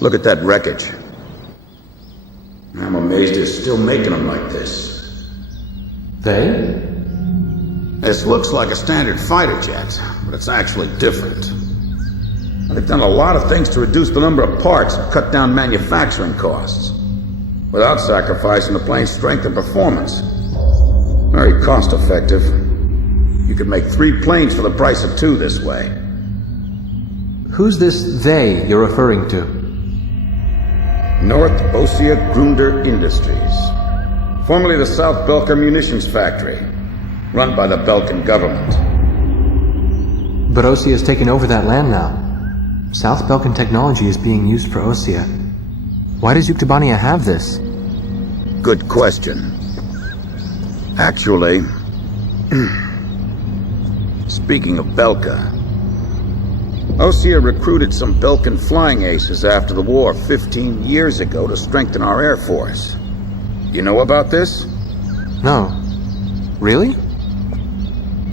Look at that wreckage. I'm amazed they're still making them like this. They? This looks like a standard fighter jet, but it's actually different. They've done a lot of things to reduce the number of parts and cut down manufacturing costs, without sacrificing the plane's strength and performance. Very cost-effective. You could make 3 planes for the price of 2 this way. Who's this they you're referring to? North Ossia Grunder Industries, formerly the South Belka Munitions Factory, run by the Belkan government. But Ossia has taken over that land now. South Belkan technology is being used for Ossia. Why does Yuktobania have this? Good question. Actually, speaking of Belka, Ossia recruited some Belkan flying aces after the war 15 years ago to strengthen our Air Force. You know about this? No. Really?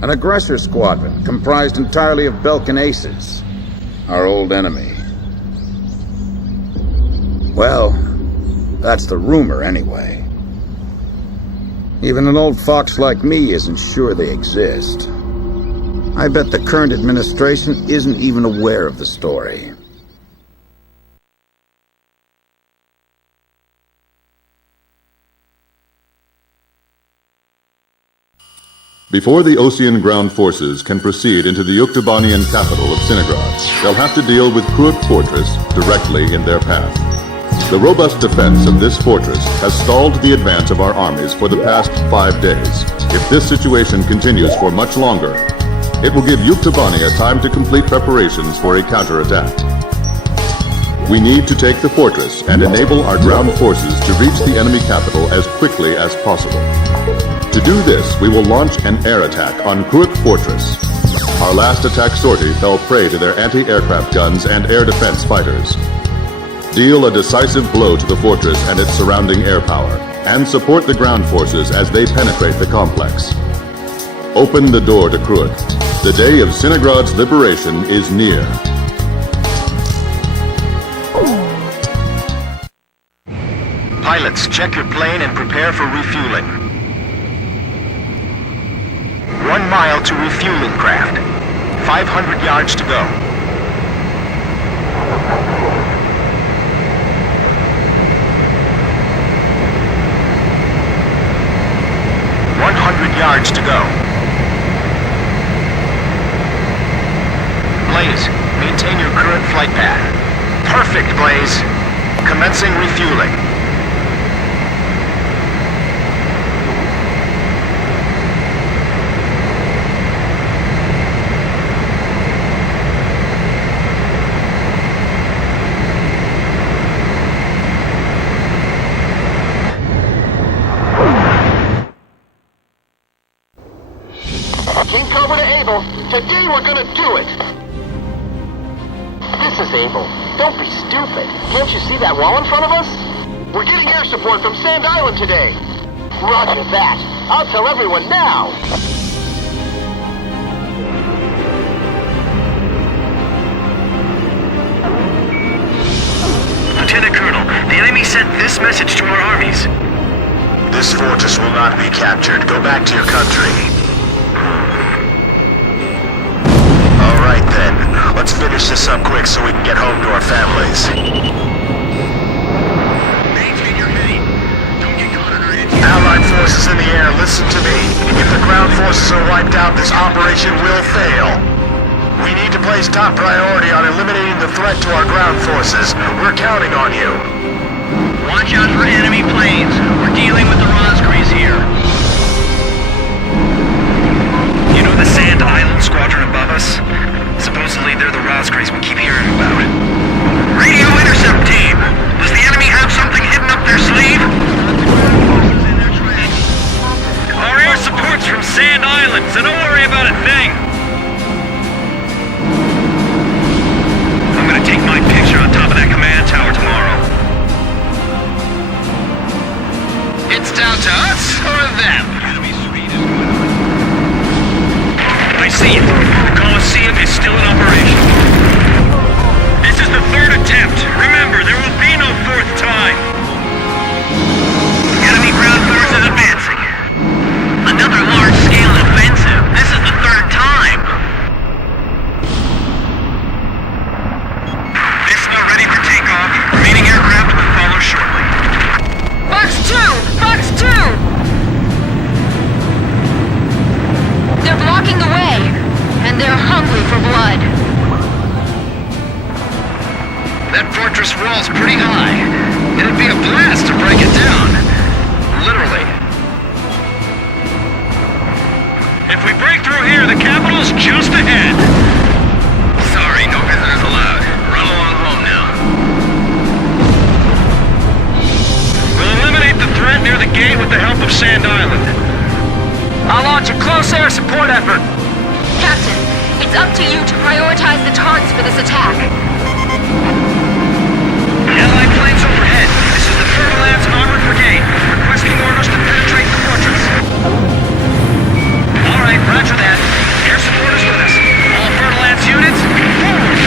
An aggressor squadron comprised entirely of Belkan aces, our old enemy. Well, that's the rumor anyway. Even an old fox like me isn't sure they exist. I bet the current administration isn't even aware of the story. Before the Ossian ground forces can proceed into the Yuktobanian capital of Sinigrad, they'll have to deal with Kuruk Fortress directly in their path. The robust defense of this fortress has stalled the advance of our armies for the past 5 days. If this situation continues for much longer, it will give Yuktobania time to complete preparations for a counterattack. We need to take the fortress and enable our ground forces to reach the enemy capital as quickly as possible. To do this, we will launch an air attack on Kuruk Fortress. Our last attack sortie fell prey to their anti-aircraft guns and air defense fighters. Deal a decisive blow to the fortress and its surrounding air power, and support the ground forces as they penetrate the complex. Open the door to Kuruk. The day of Sinigrad's liberation is near. Pilots, check your plane and prepare for refueling. 1 mile to refueling craft. 500 yards to go. Yards to go. Blaze, maintain your current flight path. Perfect, Blaze. Commencing refueling. King Cobra to Able. Today we're gonna do it! This is Able. Don't be stupid. Can't you see that wall in front of us? We're getting air support from Sand Island today. Roger that. I'll tell everyone now. Lieutenant Colonel, the enemy sent this message to our armies. This fortress will not be captured. Go back to your country. Alright then, let's finish this up quick so we can get home to our families. Maintain your heading. Don't get caught in our edge. Allied forces in the air, listen to me. If the ground forces are wiped out, this operation will fail. We need to place top priority on eliminating the threat to our ground forces. We're counting on you. Watch out for enemy planes. We're dealing with the Rosgrees here. You know the Sand Island squadron above us? Supposedly they're the Rosgrees we keep hearing about. Radio intercept team! Does the enemy have something hidden up their sleeve? Our air support's from Sand Island, so don't worry about a thing! I'm gonna take my picture on top of that command tower tomorrow. It's down to us or them? Enemy speed is going on. I see it. The Coliseum is still in operation. That fortress wall's pretty high. It'd be a blast to break it down. Literally. If we break through here, the capital's just ahead. Sorry, no visitors allowed. Run along home now. We'll eliminate the threat near the gate with the help of Sand Island. I'll launch a close air support effort. Captain, it's up to you to prioritize the targets for this attack. Allied planes overhead. This is the Fortaleza Armored Brigade, requesting orders to penetrate the fortress. All right, roger that. Air support is with us. All Fortaleza units, forward!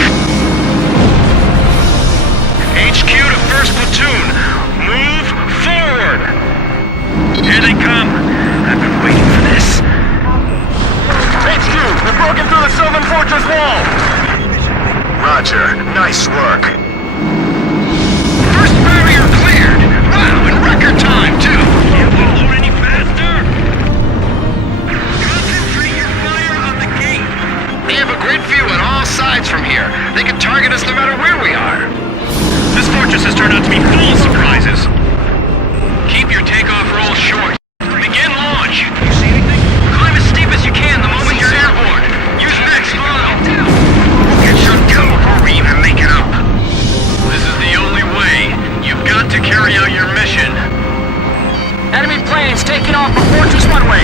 HQ to 1st Platoon, move forward! Here they come. I've been waiting for this. HQ, we've broken through the Sylvan Fortress wall! Roger. Nice work. First barrier cleared! Wow, in record time, too! Can't we load any faster? Concentrate your fire on the gate! They have a great view on all sides from here. They can target us no matter where we are. This fortress has turned out to be full of surprises. Keep your takeoff roll short. Begin launch! You see anything? Climb as steep as you can the moment you're airborne. Use max throttle. We'll get shut down before we even make it up. This is the only way. You've got to carry out your mission. Enemy planes taking off for Fortress Runway.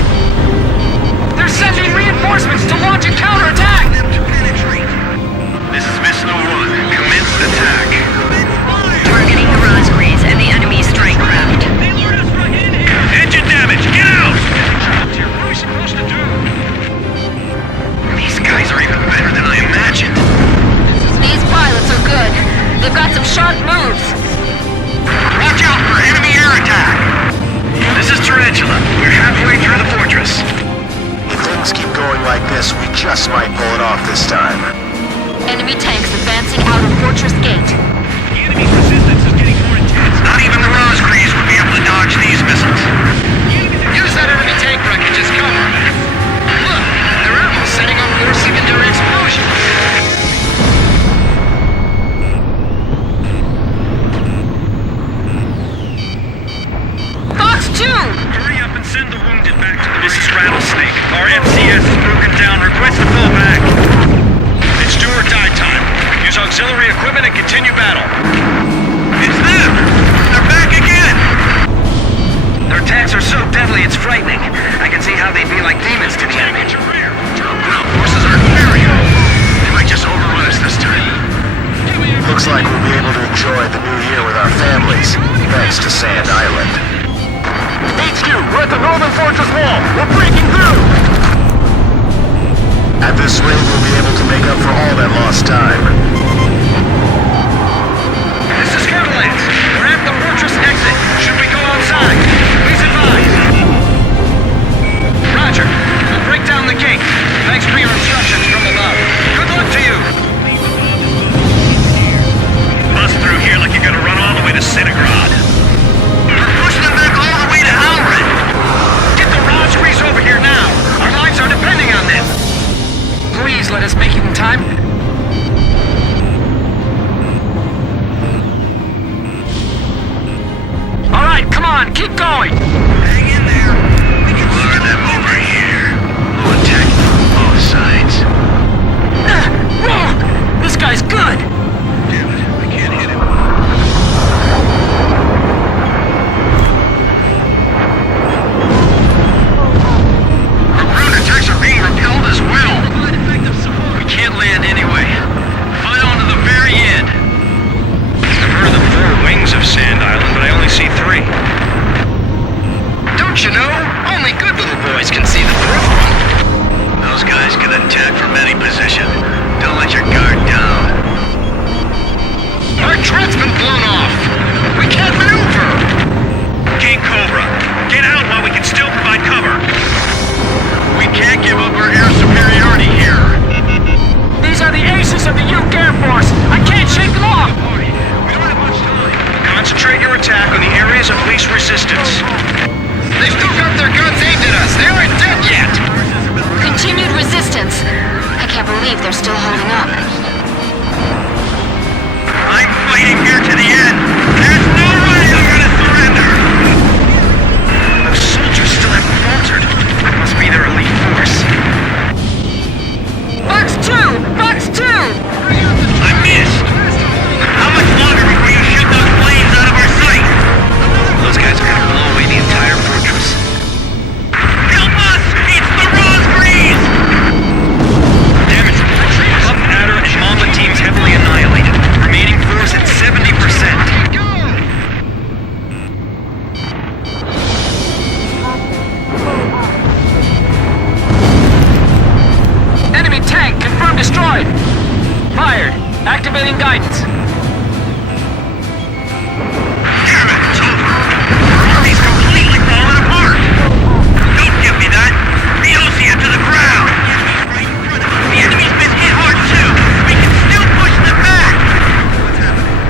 They're sending reinforcements to launch a counterattack! This is Mission 1. Commence attack. Targeting the Rosgreaves and the enemy strike craft. Engine damage! Get out! What are we supposed to do? These guys are even better than I imagined. These pilots are good. They've got some sharp moves. Watch out for enemy air attack! This is Tarantula. We're halfway through the fortress. If things keep going like this, we just might pull it off this time. Enemy tanks advancing out of Fortress Gate. The enemy's resistance is getting more intense. Not even the Rosgreaves would be able to dodge these missiles. Use that enemy tank wreckage as cover. Look, they're almost setting up more secondary explosions. Fox 2! Hurry up and send the wounded back to the... This is Rattlesnake. Our MCS is broken down. Request to pull back. It's do or die time. Use auxiliary equipment and continue battle. It's them! They're back again! Their attacks are so deadly it's frightening. I can see how they'd be like demons to the enemy. Our ground forces are very old. They might just overrun us this time. Looks like we'll be able to enjoy the new year with our families, thanks to Sand Island. HQ, we're at the Northern Fortress wall! We're breaking through! At this rate, we'll be able to make up for all that lost time. This is Fortaleza. We're at the fortress exit. Should we go outside? Please advise. Roger. We'll break down the gate. Thanks for your instructions from above. Good luck to you. Bust through here like you're gonna run all the way to Centigrad. We're pushing them back all the way to Alred. Get the Rosgreaves over here now. Our lives are depending on this. Please let us make it in time. All right, come on, keep going. Hang in there. We can lure them over here. We'll attack both sides. Whoa! This guy's good. Damn it, I can't hit him. Our ground attacks are being repelled as well. We can't land anyway. Fight on to the very end. I've heard of the 4 wings of Sand Island, but I only see 3. Don't you know? Only good little boys can see the 4th one. Those guys can attack from any position. Don't let your guard down. Activating guidance. Damn it, it's over. Our army's completely falling apart. Don't give me that. The Ocean to the ground. The enemy's been hit hard too. We can still push them back. What's happening?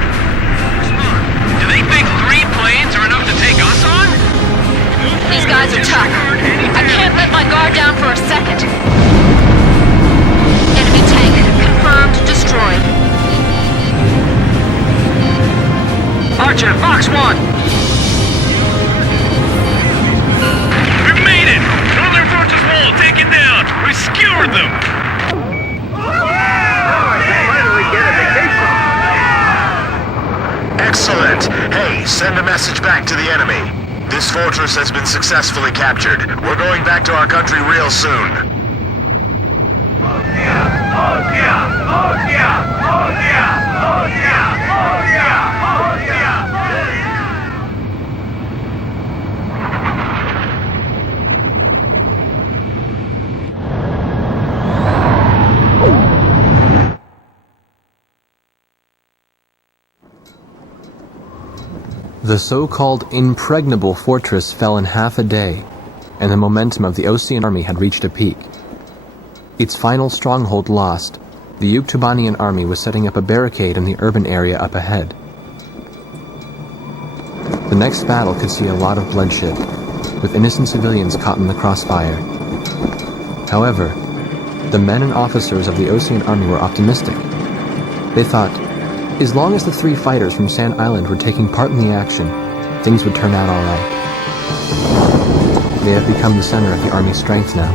Respond. Do they think 3 planes are enough to take us on? These guys are tough. I can't let my guard down for a second. Enemy tank confirmed destroyed. Archer, Fox 1. We made it! Northern Fortress Wall taken down! We skewered them! Excellent. Hey, send a message back to the enemy. This fortress has been successfully captured. We're going back to our country real soon. The so-called impregnable fortress fell in half a day, and the momentum of the Ocean army had reached a peak. Its final stronghold lost, the Yuktubanian army was setting up a barricade in the urban area up ahead. The next battle could see a lot of bloodshed, with innocent civilians caught in the crossfire. However, the men and officers of the Ocean army were optimistic. They thought, as long as the 3 fighters from Sand Island were taking part in the action, things would turn out all right. They have become the center of the army's strength now.